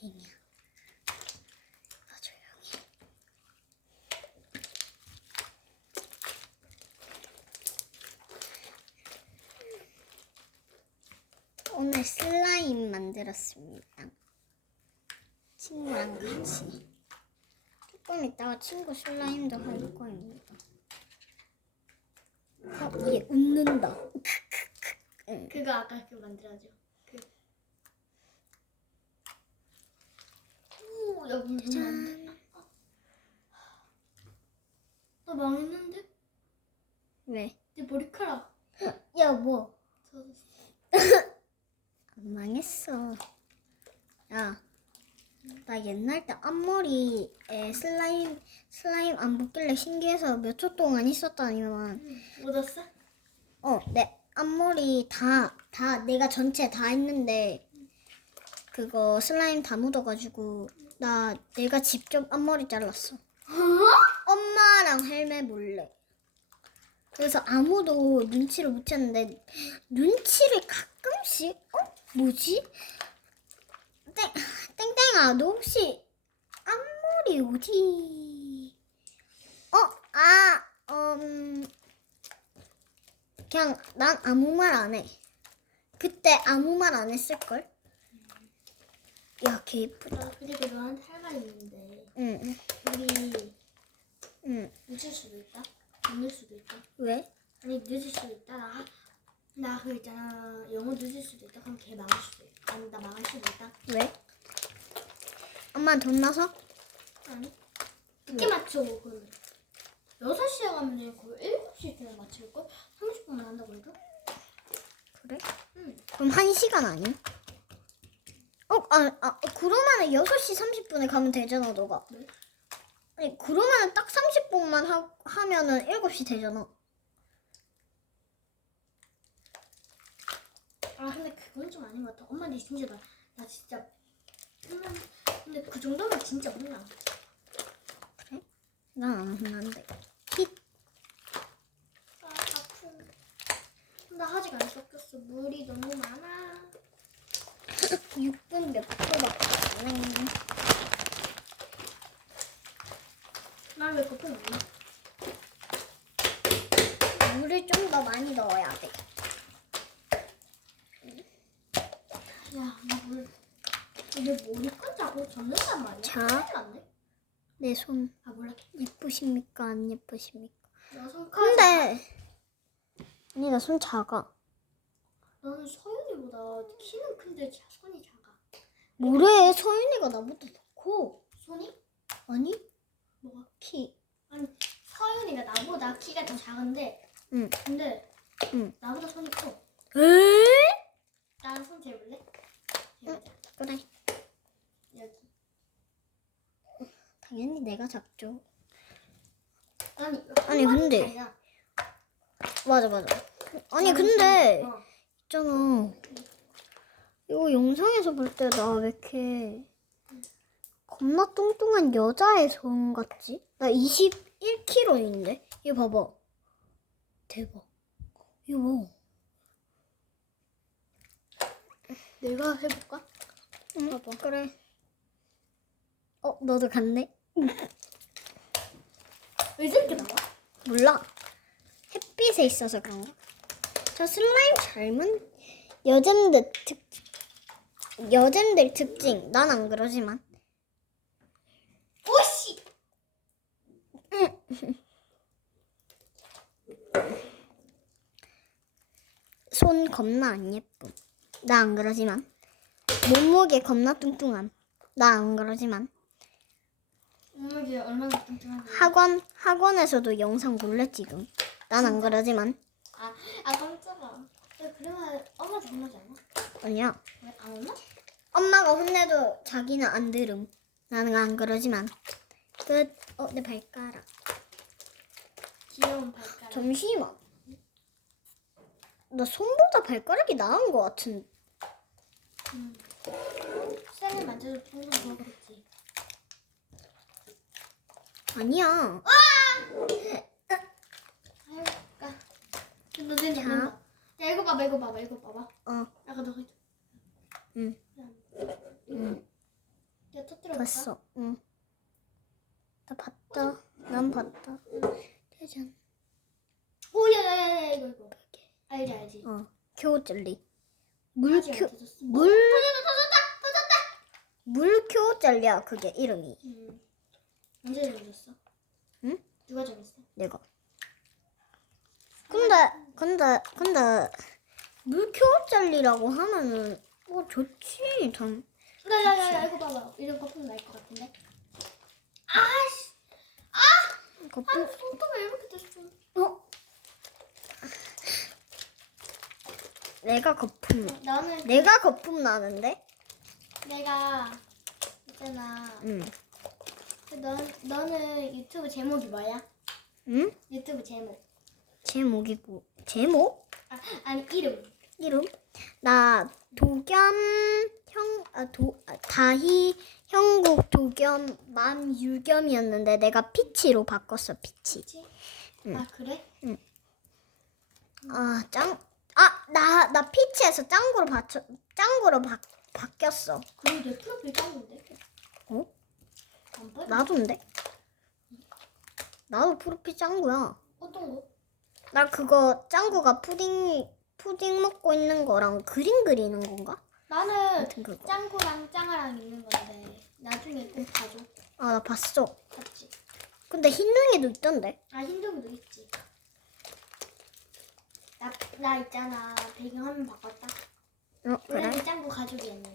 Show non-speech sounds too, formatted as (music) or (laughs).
다행이야. 아 조용히. 오늘 슬라임 만들었습니다. 친구랑 같이. 조금 이따가 친구 슬라임도 할 거입니다. 어, 얘 웃는다. 응. (laughs) 그거 아까 그 만들어줘. 안 돼. 나 망했는데? 왜? 내 머리카락. (laughs) 야, 뭐? (laughs) 안 망했어. 야, 나 옛날 때 앞머리에 슬라임, 슬라임 안 붙길래 신기해서 몇 초 동안 있었다니만. 묻었어? 어, 내 앞머리 다, 다, 내가 전체 다 했는데, 그거 슬라임 다 묻어가지고, 나, 내가 직접 앞머리 잘랐어. 엄마랑 헬멧 몰래. 그래서 아무도 눈치를 못 챘는데, 눈치를 가끔씩, 어? 뭐지? 땡, 땡땡아, 너 혹시 앞머리 어디? 어, 아, 음, 그냥 난 아무 말 안 해. 그때 아무 말 안 했을 걸? 야, 개 이쁘다. 나 그리고 너한테 할말 있는데. 응, 우리 응. 늦을 수도 있다. 늦을 수도 있다. 왜? 아니 늦을 수도 있다. 나, 나 그 있잖아. 영어 늦을 수도 있다. 그럼 걔 망할 수도 있다. 아니 나 망할 수도 있다. 왜? 엄마 돈 나서? 아니 늦게 맞춰 그러면 6시에 가면 되고 거의 7시쯤에 맞출걸? 30분만 한다고 해도? 그래? 응 그럼 한 시간 아니야? 어, 아, 아, 그러면은 6시 30분에 가면 되잖아, 너가. 네. 아니, 그러면은 딱 30분만 하, 하면은 7시 되잖아. 아 근데 그건 좀 아닌 것 같아 엄마 니 진짜 나, 나 진짜 근데 그 정도면 진짜 혼나 난안 혼난데. 힛. 아 아픈 나 아직 안 섞였어 물이 너무 많아 6분 몇 초밖에 안 해. 나왜 거품 없나? 물을 좀 더 많이 넣어야 돼. 야나물 내 머리끈 자꾸 젖는단 말이야 자. 큰일 났네 내 손 아 몰라 예쁘십니까? 안 예쁘십니까? 근데 아니 나 손 작아. 너는 서윤이보다 키는 큰데 자- 손이 작아. 뭐래? 서윤이가 나보다 더 커. 손이? 아니 뭐가? 키. 아니 서윤이가 나보다 키가 더 작은데 응. 근데 응. 나보다 손이 커. 에? 나랑 손 재볼래? 재보자. 그래. 여기. 당연히 내가 작죠. 아니 아니, 한 근데- 차이야. 맞아 맞아. 아니 근데 어. 있잖아. 이거 영상에서 볼 때 나 왜 이렇게 겁나 뚱뚱한 여자의 손 같지? 나 21kg인데? 이거 봐봐. 대박. 이거 봐. 내가 해볼까? 응, 봐봐. 그래. 어, 너도 갔네? 왜 저렇게 나와? 몰라. 햇빛에 있어서 그런가? 저 슬라임 잘만 여잼들 특 여잼들 특징. 난 안 그러지만. 오씨! (laughs) 손 겁나 안 예쁨. 나 안 그러지만. 몸무게 겁나 뚱뚱함. 나 안 그러지만. 걔 얼마나 뚱뚱한데? 학원 학원에서도 영상 몰래 찍음. 난 안 그러지만. 아, 아 깜짝아. 야, 그러면 엄마 장난하지 않아? 아니야. 왜안 오나? 엄마가 혼내도 자기는 안 들음. 나는 안 그러지만. 끝. 어, 내 발가락. 귀여운 발가락. 잠시만. 나 손보다 발가락이 나은 것 같은. 음. 쌤을 만져도 평생 더 그랬지. 아니야. 아유까. 너 눈이 자. 야 이거 봐봐 이거 봐봐 이거 봐봐. 어. 약간 너 응. 응. 내가 터뜨려? 봤어. 응. 나 봤다. 난 봤다. 짜잔. 오야야 야 이거 이거. 알지 알지. 어. 큐jel리. 아직 물큐 안 터졌어. 물 물큐 젤리야 그게 이름이. 음. 언제 정했어? 응? 누가 정했어? 내가. 근데 근데 근데 물큐 젤리라고 하면은 뭐 좋지. 당. 야야 야 이거 봐봐. 이런 거품 날것 같은데. 아씨. 거품. 아 손톱 왜 이렇게 됐어? 어? 내가 거품. 나는 내가 거품 나는데? 내가 있잖아. 응. 너 너는 유튜브 제목이 뭐야? 응? 유튜브 제목. 제목이 뭐? 제목? 아 아니 이름. 이름? 나 도겸 형, 아, 도, 아, 다희 형국 도겸 맘 유겸이었는데 내가 피치로 바꿨어 피치. 응. 아 그래? 아 짱, 아 나 나 피치에서 짱구로 바쳐 짱구로 바, 바뀌었어. 그리고 내 프로필 짱인데. 어? 안? 나도인데? 나도 프로필 짱구야. 어떤 거? 나 그거 짱구가 푸딩 푸딩 먹고 있는 거랑 그림 그리는 건가? 나는 그거. 짱구랑 짱아랑 있는 건데 나중에 꼭 봐줘. 아 나 봤어. 봤지? 근데 흰둥이도 있던데. 아 흰둥이도 있지. 나, 나 있잖아 배경 화면 바꿨다. 어 그래? 짱구 가족이었는데.